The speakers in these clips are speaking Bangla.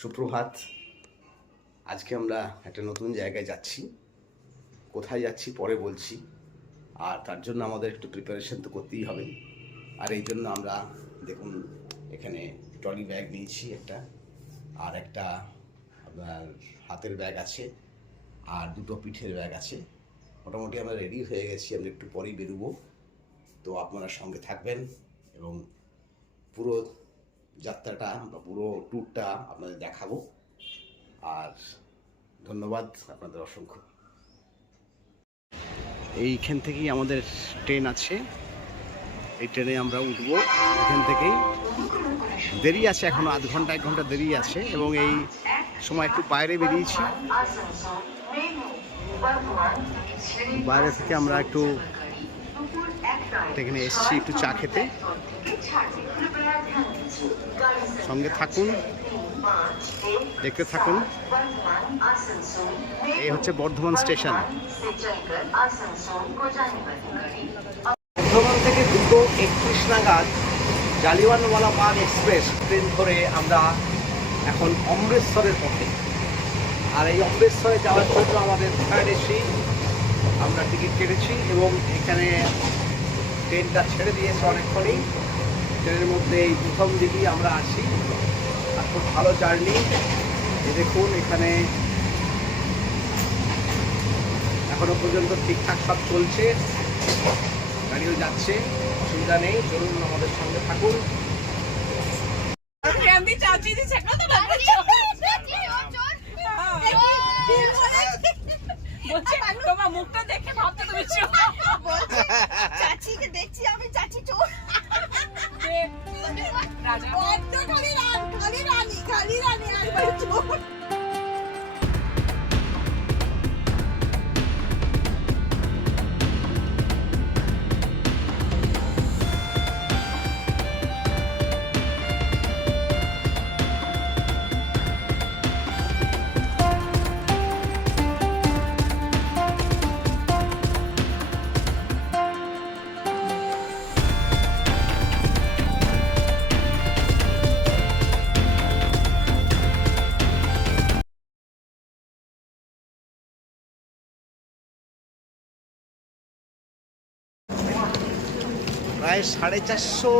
সুপ্রভাত। আজকে আমরা একটা নতুন জায়গায় যাচ্ছি। কোথায় যাচ্ছি পরে বলছি। আর তার জন্য আমাদের একটু প্রিপারেশন তো করতেই হবে। আর এই জন্য আমরা দেখুন এখানে ট্রলি ব্যাগ নিয়েছি একটা, আর একটা আপনার হাতের ব্যাগ আছে, আর দুটো পিঠের ব্যাগ আছে। মোটামুটি আমরা রেডি হয়ে গেছি, আমরা একটু পরেই বেরোবো। তো আপনারা সঙ্গে থাকবেন এবং পুরো যাত্রাটা বা পুরো ট্যুরটা আপনাদের দেখাবো। আর ধন্যবাদ আপনাদের অসংখ্য। এইখান থেকেই আমাদের ট্রেন আছে, এই ট্রেনে আমরা উঠবো। এখান থেকেই দেরি আছে, এখনো আধ ঘন্টা 1 ঘন্টা দেরি আছে, এবং এই সময় একটু বাইরে বেরিয়েছি। বাইরে থেকে আমরা একটু এখানে এসেছি একটু চা খেতে। সঙ্গে থাকুন, দেখতে থাকুন। এই হচ্ছে বর্ধমান স্টেশন। বর্ধমান থেকে 2:31 নাগাদ জালিয়ানওয়ালা বাগ এক্সপ্রেস ট্রেন ধরে আমরা এখন অমৃতসরের পথে। আর এই অমৃতসরে যাওয়ার জন্য আমাদের 3rd AC আমরা টিকিট কেটেছি, এবং এখানে ট্রেনটা ছেড়ে দিয়েছে অনেকক্ষণই। ট্রেনের মধ্যে এই প্রথম দিকেই আমরা আছি, আর খুব ভালো জার্নি। দেখুন এখানে এখনো পর্যন্ত ঠিকঠাক সব চলছে, গাড়িও যাচ্ছে, অসুবিধা নেই। চলুন আমাদের সঙ্গে থাকুন। তোমার মুখটা দেখে ভাবতে তুমি চাচিকে দেখছি আমি, চাচি চোর। খালি রানী আর চোর। প্রায় 450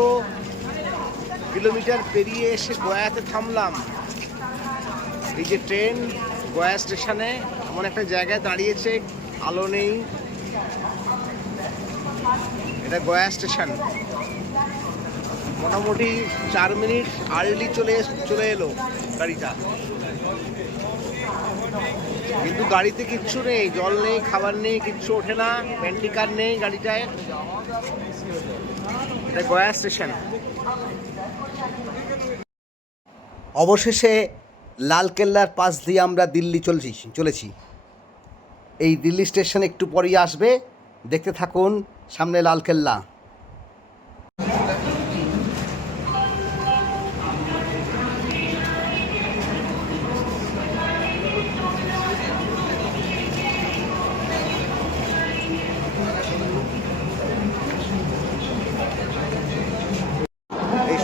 কিলোমিটার পেরিয়ে এসে গয়াতে থামলাম। এই যে ট্রেন গয়া স্টেশনে এমন একটা জায়গায় দাঁড়িয়েছে, আলো নেই। এটা গয়া স্টেশন। মোটামুটি 4 মিনিট আর্লি চলে এলো গাড়িটা, কিন্তু গাড়িতে কিচ্ছু নেই, জল নেই, খাবার নেই, কিচ্ছু ওঠে না, ভেন্টিকার নেই গাড়িটায়। এটা গয়া স্টেশন। অবশেষে লালকেল্লার পাশ দিয়ে আমরা দিল্লি চলেছি। এই দিল্লি স্টেশন একটু পরেই আসবে, দেখতে থাকুন। সামনে লালকেল্লা।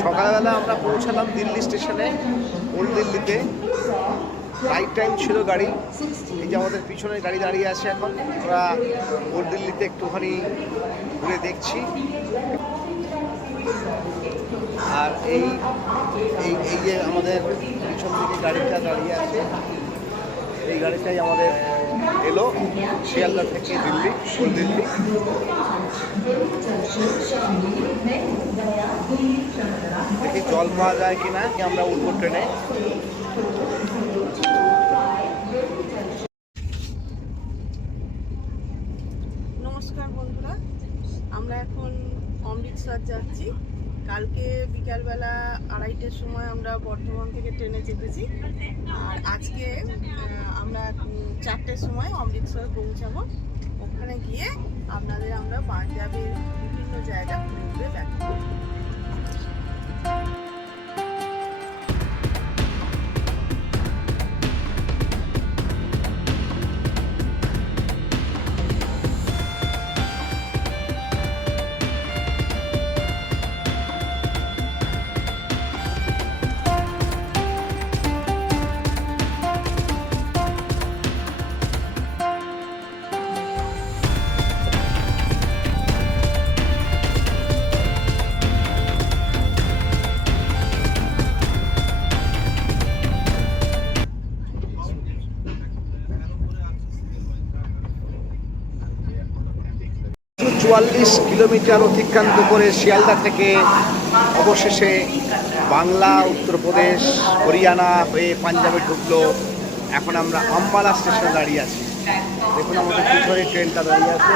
সকালবেলা আমরা পৌঁছালাম দিল্লি স্টেশনে, ওল্ড দিল্লিতে। রাইট টাইম ছিল গাড়ি। এই যে আমাদের পিছনে গাড়ি দাঁড়িয়ে আছে, এখন আমরা ওল্ড দিল্লিতে একটুখানি ঘুরে দেখছি। আর এই যে আমাদের পিছন দিকে গাড়িটা দাঁড়িয়ে আছে, এই গাড়িটাই আমাদের এলো শিয়ালদা থেকে দিল্লি, ওল্ড দিল্লি। দেখি জল পাওয়া যায় কিনা, আমরা উঠবো ট্রেনে। নমস্কার বন্ধুরা, আমরা এখন অমৃতসর যাচ্ছি। কালকে বিকালবেলা 2:30টার সময় আমরা বর্ধমান থেকে ট্রেনে চেপেছি, আর আজকে আমরা 4টের সময় অমৃতসর পৌঁছাবো। ওখানে গিয়ে আপনাদের আমরা পাঞ্জাবের বিভিন্ন জায়গা ঘুরে ঘুরে দেখাবো। 44 কিলোমিটার অতিক্রান্ত করে শিয়ালদা থেকে অবশেষে বাংলা, উত্তরপ্রদেশ, হরিয়ানা হয়ে পাঞ্জাবে ঢুকলো। এখন আমরা আম্বালা স্টেশনে দাঁড়িয়ে আছি। দেখুন আমাদের পিছনে ট্রেনটা দাঁড়িয়ে আছে,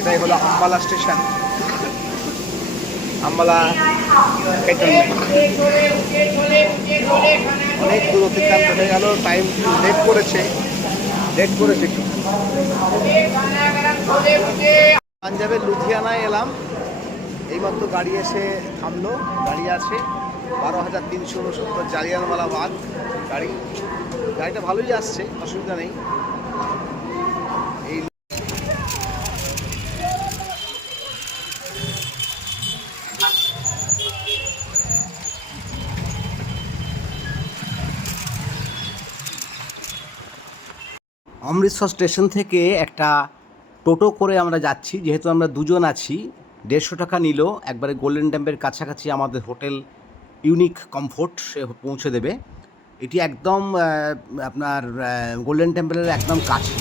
এটাই হলো আম্বালা স্টেশন, আম্বালা ক্যান্টনমেন্ট। অনেক দূর অতিক্রান্ত হয়ে গেল, টাইম লেট করেছে একটু। পাঞ্জাবের লুধিয়ানায় এলাম, এইমাত্র গাড়ি এসে থামলো, দাঁড়িয়ে আছে 12,369 জালিয়ানওয়ালা বাগ গাড়িটা ভালোই আসছে, অসুবিধা নেই। এই অমৃতসর স্টেশন থেকে একটা টোটো করে আমরা যাচ্ছি, যেহেতু আমরা দুজন আছি। 150 টাকা নিল, একবারে গোল্ডেন টেম্পের কাছাকাছি আমাদের হোটেল ইউনিক কমফোর্ট সে পৌঁছে দেবে। এটি একদম আপনার গোল্ডেন টেম্পলের একদম কাছে,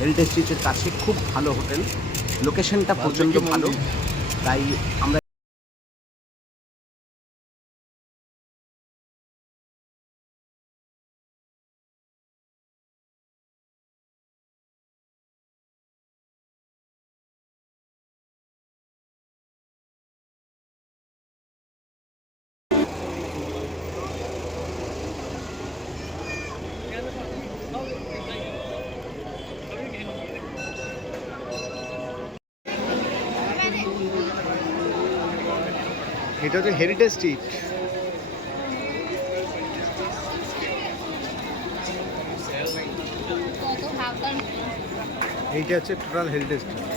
হেরিটেজ স্ট্রিটের কাছে, খুব ভালো হোটেল, লোকেশনটা প্রচণ্ড ভালো। তাই আমরা এটা হচ্ছে হেরিটেজ স্ট্রিট। এইটা হচ্ছে টোটাল হেরিটেজ স্ট্রিট।